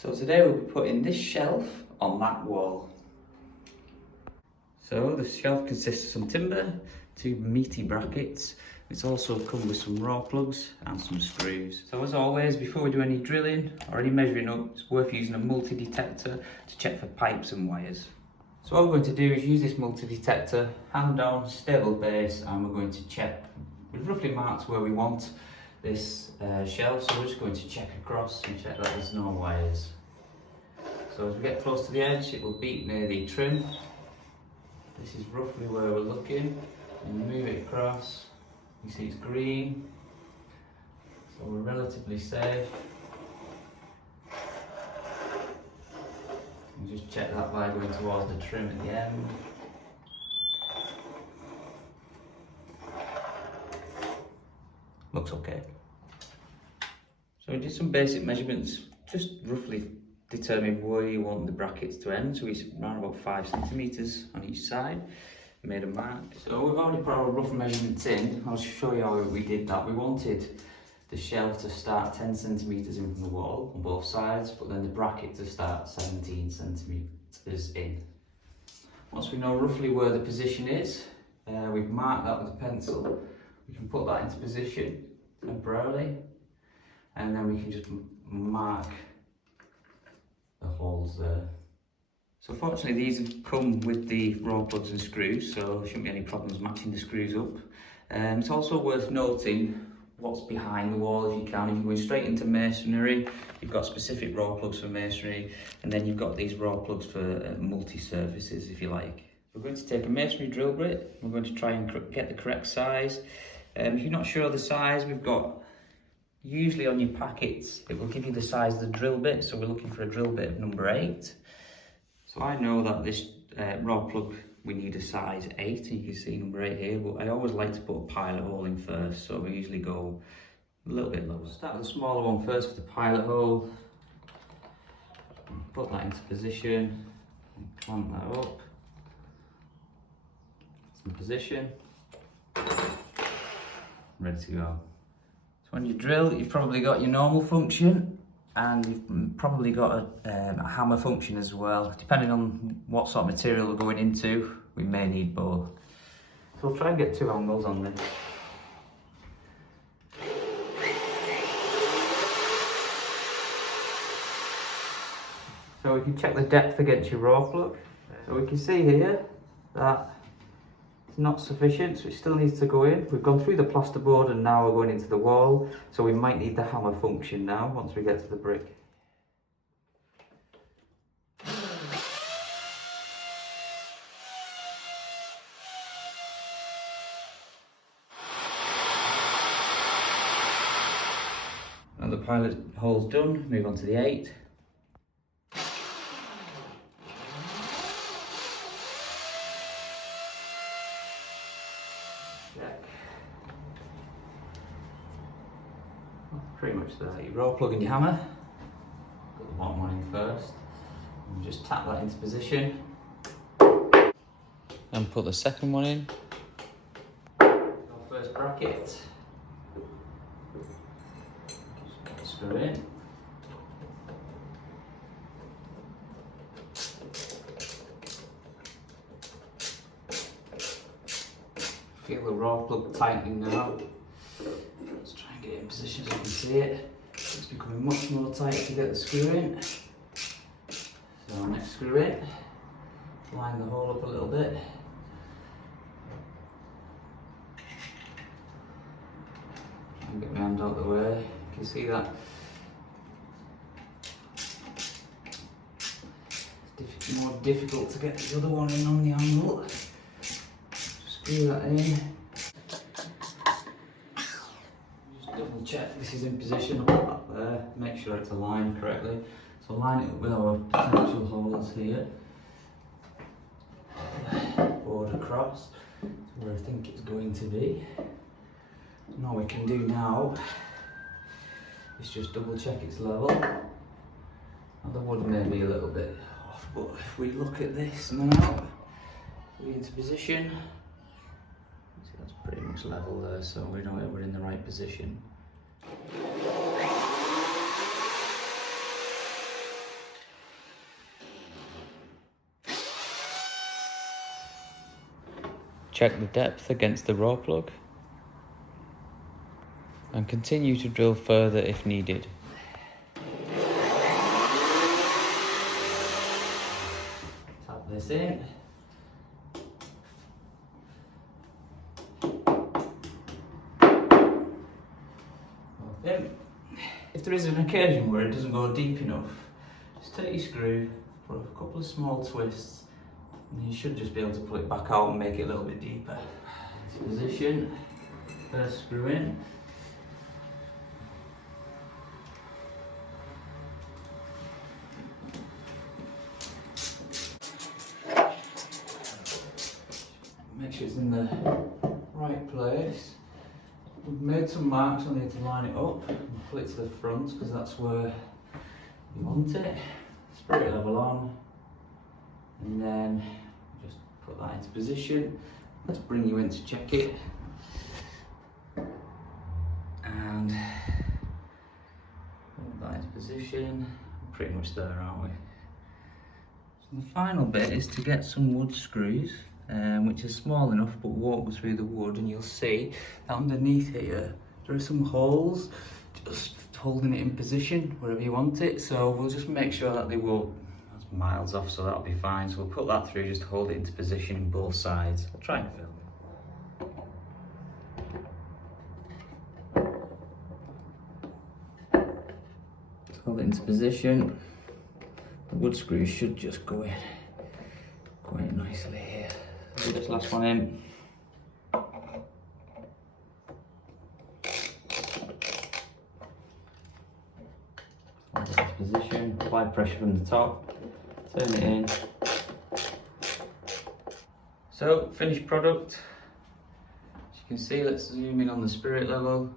So today we'll be putting this shelf on that wall. So the shelf consists of some timber, two meaty brackets. It's also come with some raw plugs and some screws. So as always, before we do any drilling or any measuring up, it's worth using a multi-detector to check for pipes and wires. So what we're going to do is use this multi-detector, hand down, stable base, and we're going to check. We've roughly marked where we want this shelf, so we're just going to check across and check that there's no wires. So as we get close to the edge, it will beep near the trim. This is roughly where we're looking, and move it across. You see it's green, so we're relatively safe. And just check that by going towards the trim at the end. Looks okay. So we did some basic measurements, just roughly determine where you want the brackets to end. So we ran about 5 centimetres on each side, made a mark. So we've already put our rough measurements in. I'll show you how we did that. We wanted the shelf to start 10 centimetres in from the wall on both sides, but then the bracket to start 17 centimetres in. Once we know roughly where the position is, we've marked that with a pencil. We can put that into position temporarily, and then we can just mark the holes there. So fortunately these have come with the raw plugs and screws, so there shouldn't be any problems matching the screws up. It's also worth noting what's behind the wall if you can. If you're going straight into masonry, you've got specific raw plugs for masonry, and then you've got these raw plugs for multi-surfaces, if you like. We're going to take a masonry drill bit. We're going to try and get the correct size. If you're not sure of the size, we've got, usually on your packets, it will give you the size of the drill bit, so we're looking for a drill bit of number 8. So I know that this raw plug, we need a size 8, and you can see number 8 here, but I always like to put a pilot hole in first, so we usually go a little bit lower. Start with the smaller one first with the pilot hole, put that into position, and clamp that up. It's in position, ready to go. So when you drill, you've probably got your normal function, and you've probably got a hammer function as well. Depending on what sort of material we're going into, we may need both. So we'll try and get 2 angles on this. So we can check the depth against your raw plug. So we can see here that it's not sufficient, so it still needs to go in. We've gone through the plasterboard and now we're going into the wall, so we might need the hammer function now once we get to the brick. Now the pilot hole's done, move on to the 8. Check. Pretty much there. Take your raw plug and your hammer. Put the bottom one in first. And just tap that into position. And put the second one in. First bracket. Just screw in. Feel the raw plug tightening now. Let's try and get it in position so you can see it. It's becoming much more tight to get the screw in. So next screw in, line the hole up a little bit. Try and get my hand out of the way. You can see that it's more difficult to get the other one in on the angle. Screw that in. Just double check this is in position. I'll put that there. Make sure it's aligned correctly. So line it up with our potential holes here. Board across to where I think it's going to be. And all we can do now is just double check it's level. Now the wood may be a little bit off, but if we look at this now, we're into position. See, that's pretty much level there, so we know we're in the right position. check the depth against the raw plug and continue to drill further if needed. Tap this in. Okay. If there is an occasion where it doesn't go deep enough, just take your screw, put a couple of small twists, and you should just be able to pull it back out and make it a little bit deeper. Position, first screw in. Make sure it's in the right place. We've made some marks on here to line it up and pull it to the front because that's where you want it. Spirit level on, and then just put that into position. Let's bring you in to check it. And put that into position. Pretty much there, aren't we? So the final bit is to get some wood screws, which are small enough, but walk through the wood, and you'll see that underneath here there are some holes, just holding it in position wherever you want it. So we'll just make sure that they will. That's miles off, so that'll be fine. So we'll put that through, just hold it into position in both sides. I'll try and film it. Just hold it into position. The wood screws should just go in quite nicely here. Put this last one in. Hold it into position, apply pressure from the top, turn it in. So, finished product. As you can see, let's zoom in on the spirit level.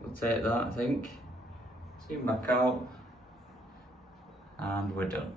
We'll take that, I think. Zoom back out, and we're done.